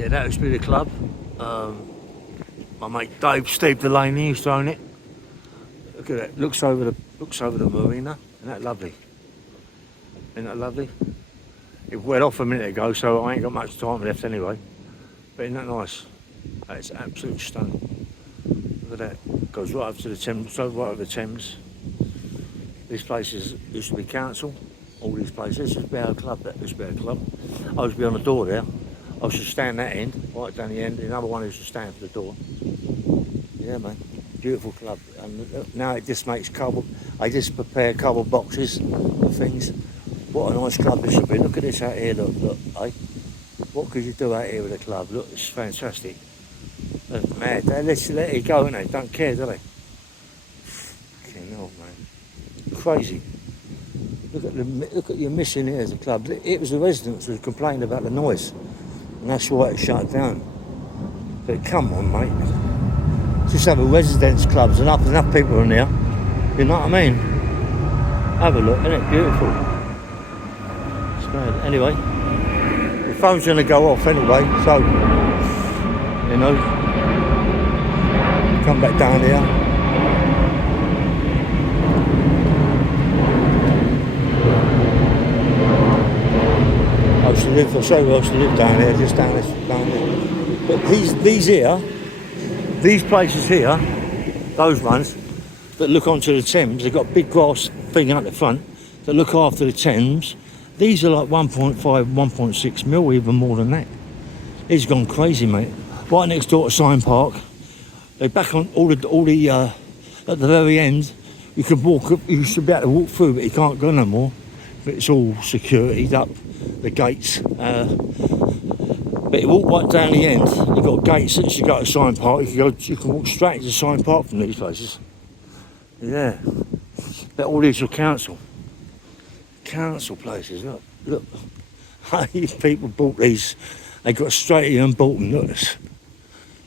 Yeah, that used to be the club. My mate Steve Delaney used to own it. Look at that. Looks over the marina. Isn't that lovely? Isn't that lovely? It went off a minute ago, so I ain't got much time left anyway. But isn't that nice? That's absolute stunning. Look at that. Goes right up to the Thames, so right over the Thames. These places used to be council. All these places. This used to be our club. That used to be our club. I used to be on the door there. I used to stand that end, right down the end. The other one used to stand for the door. Yeah, man. Beautiful club. And now it just makes cardboard. I just prepare cardboard boxes and things. What a nice club this should be. Look at this out here. Look, eh? What could you do out here with a club? Look, it's fantastic. Look, mad. They let it go, innit? They don't care, do they? Fucking hell, man. Crazy. Look at your mission here as a club. It was the residents who complained about the noise, and that's why it shut down. But come on, mate. Just have a residents' clubs and enough people in there. You know what I mean? Have a look, isn't it beautiful? It's mad. Anyway, the phone's gonna go off anyway, so you know, come back down here. I used to live down there, just down there. But these places here, those ones that look onto the Thames, they've got big grass thing out the front that look after the Thames. These are like 1.5, 1.6 mil, even more than that. It's gone crazy, mate. Right next door to Sign Park. They're back on all the at the very end. You can walk up, you should be able to walk through, but you can't go no more. But it's all securityed up. The gates, but you walk right down the end. You've got gates that you go to Sign Park. You can walk straight into Sign Park from these places. Yeah, but all these are council places. Look. These people bought these. They got straight here and bought them. Look, this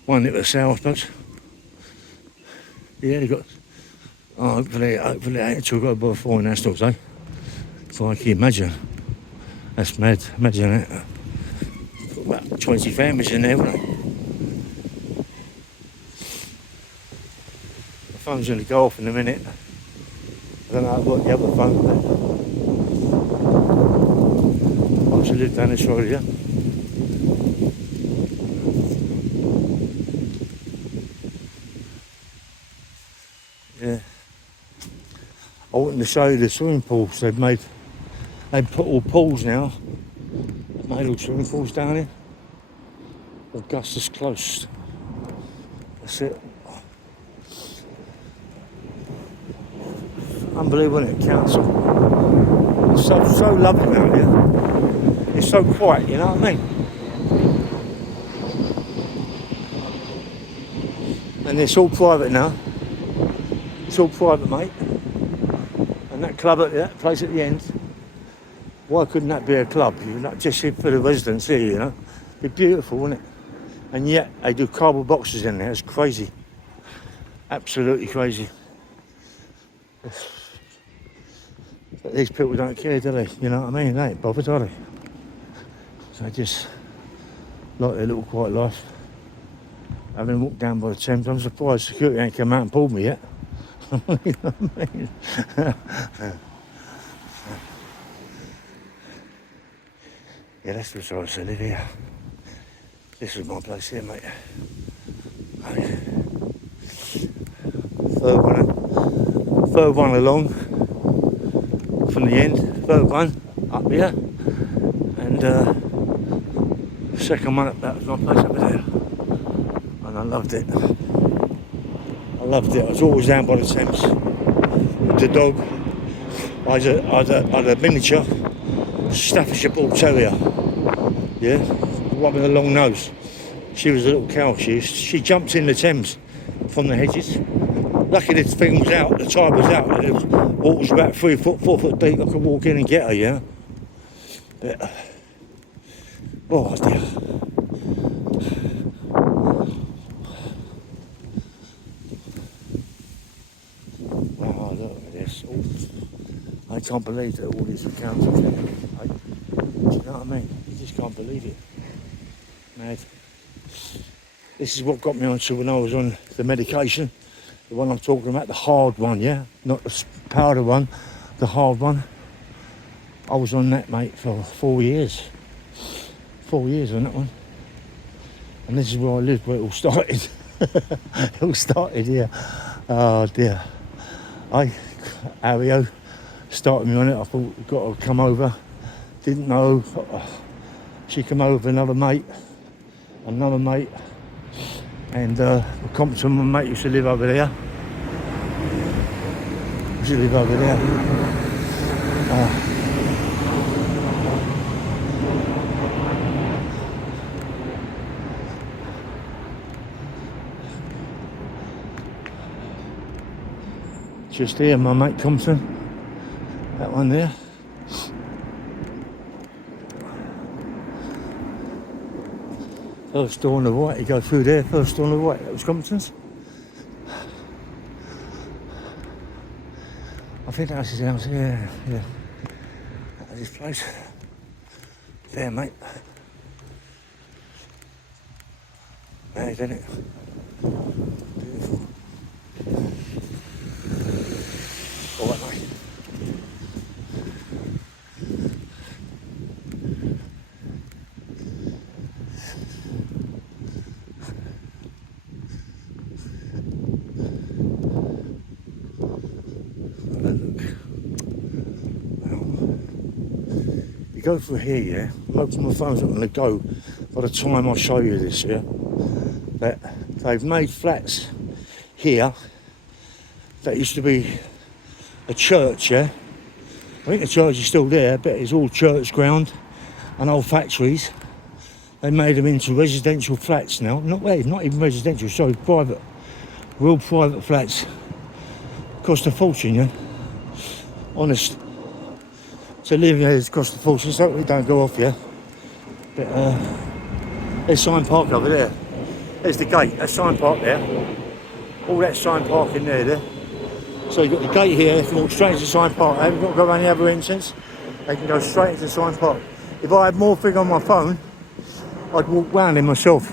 one that was sale, I suppose. Yeah, they got. Oh, hopefully, they ain't too got above foreign nationals, eh? So I can imagine. That's mad, imagine that. About 20 families in there, wouldn't they? The phone's going to go off in a minute. I don't know what the other phone is. I should live down this road here. Yeah. I wanted to show you the swimming pools they've made. They've put all pools now. They've made all swimming pools down here. Augustus Close. That's it. Unbelievable, isn't it? Council. It's so lovely around here. It's so quiet, you know what I mean? And it's all private now. It's all private, mate. And that club that place at the end. Why couldn't that be a club? You know, just for the residents here, you know. It'd be beautiful, wouldn't it? And yet they do cardboard boxes in there. It's crazy. Absolutely crazy. But these people don't care, do they? You know what I mean? They ain't bothered, are they? So they just like their little quiet life. Having walked down by the Thames, I'm surprised security ain't come out and pulled me yet. You know what I mean? Yeah, that's the place I live here. This is my place here, mate. Third one along from the end. Third one up here, and second one up that was my place over there. And I loved it. I was always down by the Thames with the dog. I had a miniature Staffordshire Bull Terrier, yeah, one with a long nose. She was a little cow. She jumped in the Thames from the hedges. Lucky this thing was out, the tide was out, and the water was about 4 foot deep. I could walk in and get her, yeah. But, oh dear. Oh, look at this. I can't believe that all these councils. Do you know what I mean? You just can't believe it. Mad. This is what got me onto when I was on the medication. The one I'm talking about, the hard one, yeah? Not the powder one, the hard one. I was on that, mate, for 4 years. 4 years on that one. And this is where I lived, where it all started. It all started here. Oh dear. Ario started me on it. I thought, got to come over. Didn't know. She came over with another mate. And Compton, my mate used to live over there. Just here, my mate Compton. That one there. First door on the right, you go through there, first door on the right, that was Compton's. I think that was his house, yeah. That was his place. There, mate. Nice, isn't it? Beautiful. All right, mate. Go through here, yeah. Most of my phone's not going to go by the time I show you this, yeah. That they've made flats here that used to be a church, yeah. I think the church is still there, but it's all church ground and old factories. They made them into residential flats now. Not even residential, sorry, private, real private flats. Cost a fortune, yeah. Honest. To live here has cost a fortune, so we don't go off, yeah. But there's Sign Park over there. There's the gate, that's Sign Park there. All that Sign Park in there. So you've got the gate here, if you walk straight into Sign Park, they haven't got to go around the other entrance. They can go straight into Sign Park. If I had more thing on my phone, I'd walk round it myself.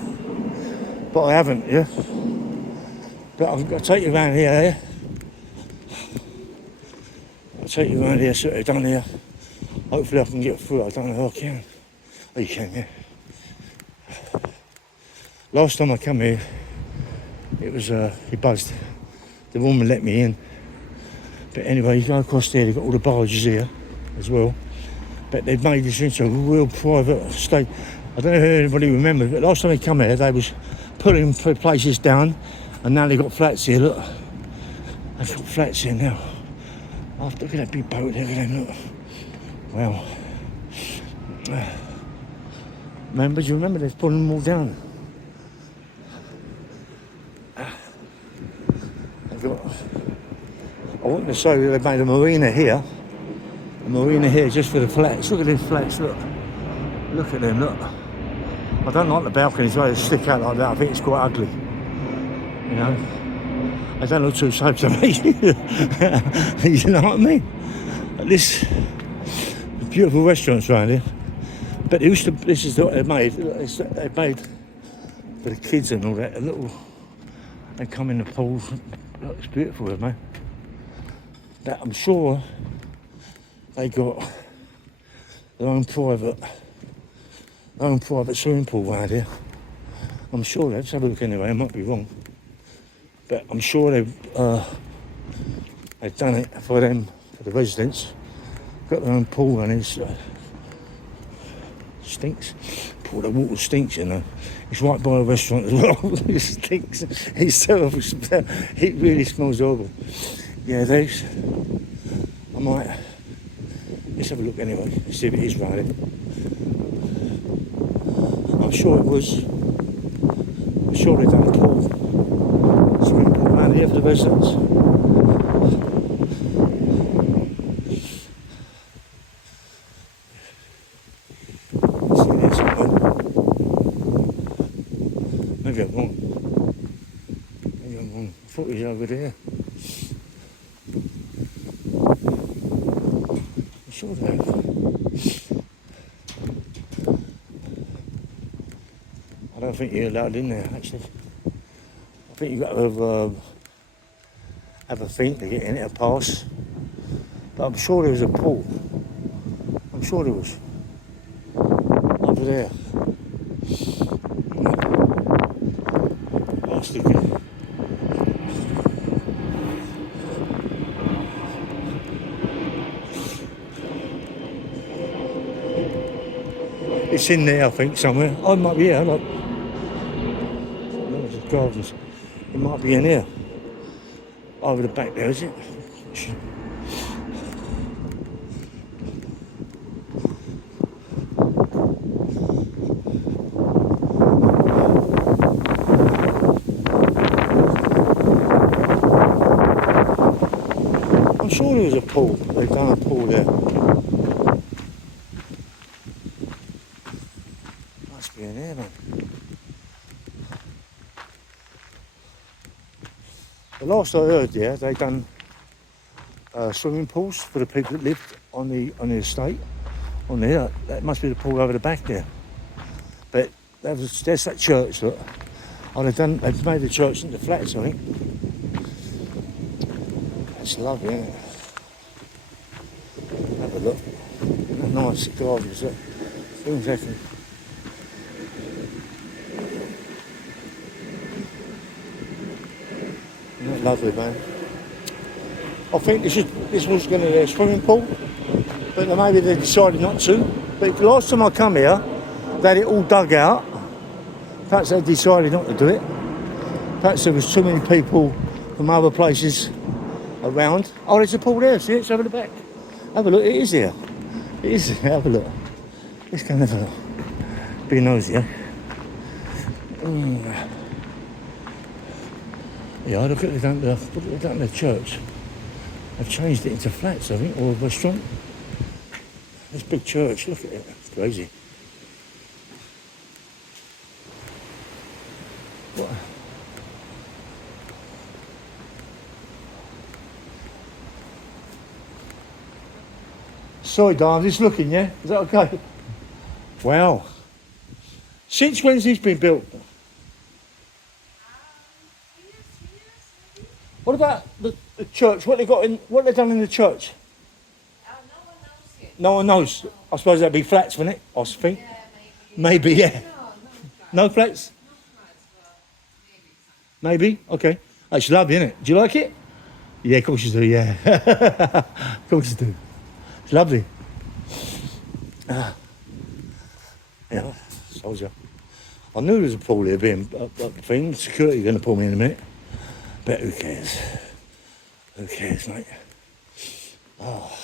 But I haven't, yeah. But I'll take you around here, yeah. I'll take you around here, sort of down here. Hopefully I can get through. I don't know if I can. Oh, you can, yeah. Last time I come here, it was, he buzzed. The woman let me in. But anyway, you go across there, they've got all the barges here as well. But they've made this into a real private estate. I don't know if anybody remembers, but last time they come here, they was putting places down, and now they've got flats here, look. They've got flats here now. Oh, look at that big boat there, look at them, look. Wow. Do you remember they've put them all down? They've got, I want to show you they made a marina here. A marina here just for the flats. Look at these flats, look. Look at them, look. I don't like the balconies where they stick out like that. I think it's quite ugly. You know? They don't look too safe to me. You know what I mean? This beautiful restaurants around here, but this is what they made. They made for the kids and all that. They come in the pool. Look, it's beautiful, man. That I'm sure they got their own private swimming pool around here. I'm sure. Let's have a look anyway. I might be wrong, but I'm sure they've done it for them, for the residents. Got their own pool and it stinks. Pool, the water stinks, you know. It's right by a restaurant as well. It stinks. It's terrible. It really smells horrible. Yeah, there's. Let's have a look anyway. See if it is right. I'm sure it was. I'm sure they've done a pool. Swimming pool around here for the residents. Maybe I'm wrong. I thought it was over there. I'm sure they have. don't think you're allowed in there, actually. I think you've got to have a thing to get in it, a pass. But I'm sure there was a pool. I'm sure there was. Over there. That's the good. It's in there, I think, somewhere. Oh, it might be here, look. There's the gardens. It might be in here. Over the back there, is it? I'm sure there was a pool. They've done a pool there. Must be in here, man. The last I heard, yeah, they done swimming pools for the people that lived on the estate. On there, that must be the pool over the back there. But there's that church. Look, oh, they've made the church into flats, I think. That's lovely, isn't it? Have a look. Nice gardens. Look, 1 second. Isn't that lovely, man? I think this was going to be a swimming pool, but maybe they decided not to. But the last time I come here, they had it all dug out. Perhaps they decided not to do it. Perhaps there was too many people from other places around. Oh, there's a pool there. See, it's over the back. Have a look. It is here. It is here. Have a look. Let's go and have a look. Be nosy, eh? Yeah, look at the church. They've changed it into flats, I think, or a restaurant. This big church, look at it. It's crazy. What? Sorry, darling, just looking, yeah? Is that okay? Wow. Since when's this been built? What about the church? What they done in the church? No one knows yet. No one knows. I suppose that'd be flats, wouldn't it? I think. Yeah, Maybe, yeah. No, No flats? well, maybe some. Maybe. Okay. It's lovely, isn't it? Do you like it? Yeah, of course you do. Yeah. Of course you do. It's lovely. Yeah. Soldier. I knew there was a pool here being thing. Security going to pull me in a minute. But who cares? Who cares, mate? Oh,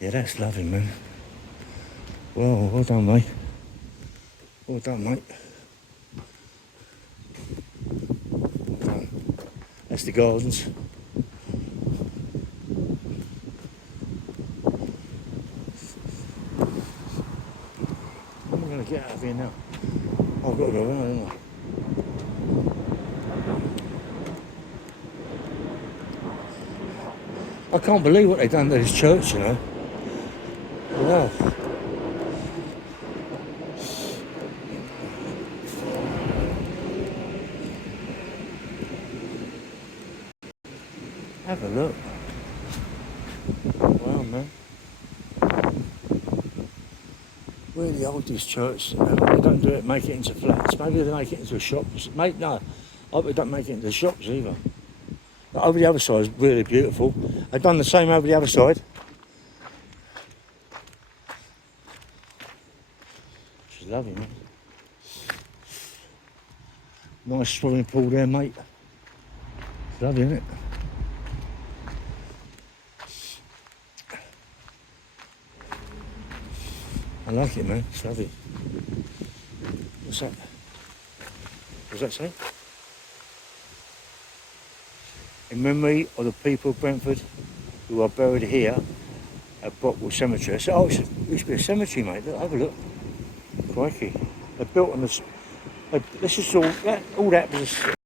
yeah, that's lovely, man. Well done, mate. Well done, mate. Well done. That's the gardens. I'm going to get out of here now. I've got to go, haven't I? I can't believe what they've done to this church, you know. Wow. Have a look. Wow, man. We're the oldest church. They don't do it, make it into flats. Maybe they make it into shops. No, I hope they don't make it into shops either. But over the other side is really beautiful. They've done the same over the other side. Which is lovely, man. Nice swimming pool there, mate. It's lovely, isn't it? I like it, man. It's lovely. What's that? What's that say? In memory of the people of Brentford who are buried here at Brockwell Cemetery. So, it used to be a cemetery, mate. Look, have a look. Crikey. They're built on this. This is all that was